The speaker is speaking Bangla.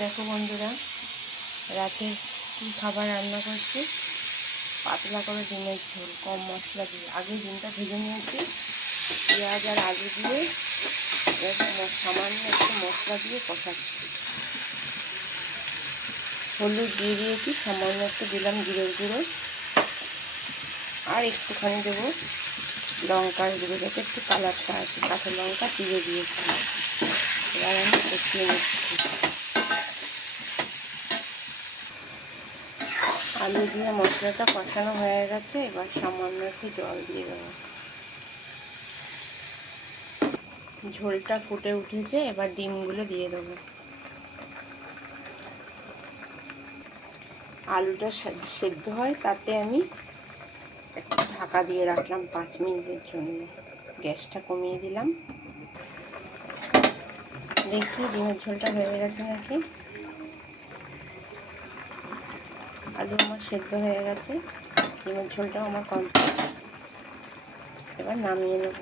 দেখো বন্ধুরা, রাতে কী খাবার রান্না করছি। পাতলা করে ডিমের ঝোল, কম মশলা দিয়ে। আগে ডিমটা ভেজে নিয়েছি, পেঁয়াজ আর আলু দিয়ে সামান্য একটু মশলা দিয়ে কষাচ্ছি। হলুদ দিয়ে দিয়েছি, সামান্য একটু দিলাম জিরের গুঁড়ো, আর একটুখানি দেবো লঙ্কার গুঁড়ো, যাতে একটু কালারটা আছে। কাঁচা লঙ্কা চিড়ে দিয়েছি। এবার আমি কষিয়ে নিচ্ছি। আলু দিয়ে মশলাটা কষানো হয়ে গেছে, এবার সামান্য একটু জল দিয়ে দেবো। ঝোলটা ফুটে উঠেছে, এবার ডিমগুলো দিয়ে দেবো। আলুটা সেদ্ধ হয়, তাতে আমি একটু ঢাকা দিয়ে রাখলাম 5 মিনিটের জন্য। গ্যাসটা কমিয়ে দিলাম। দেখি ডিমের ঝোলটা হয়ে গেছে নাকি। আলু আমার সেদ্ধ হয়ে গেছে, ডিমের ঝোলটাও আমার কমপ্লিট। এবার নামিয়ে নেব।